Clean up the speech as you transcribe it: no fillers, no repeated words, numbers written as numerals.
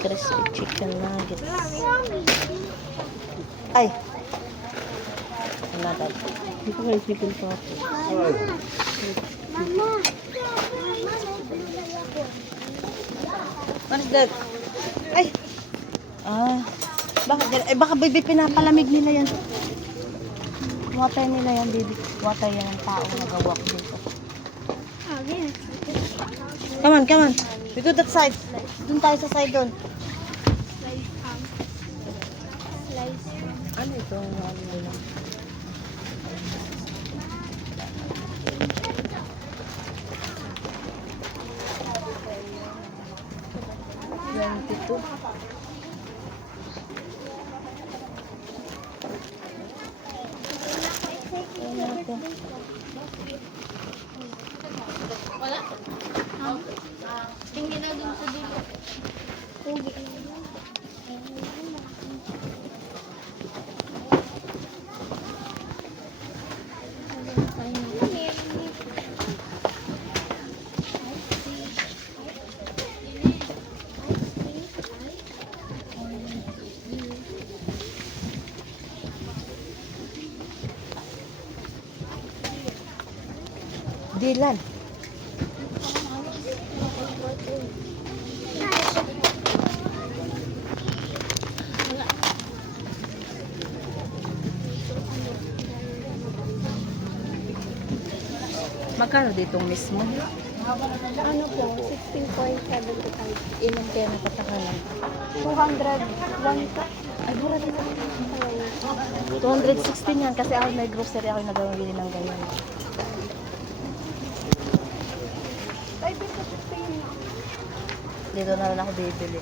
Crispy chicken nuggets. Ay! Wala dad. Dito kayo chicken pocket. Mama. What is that? Ay! Ah. Baka baby pinapalamig nila yan. Watay nila yan, baby. Watay yan ang tao nagawak dito. Come on, come on. We go that side. Doon tayo sa side doon. Ano ito? Ano nila? Tingin na dun sa dito. Ugi. Dylan. Magkano ditong mismo? Ano po? 16.75. Ilang kaya napatakalan? 201 ka. Ay, mura din. 216 yan kasi ako may grocery ako nagawin ng ganyan. Ay, dito 15. Dito na rin ako bibili.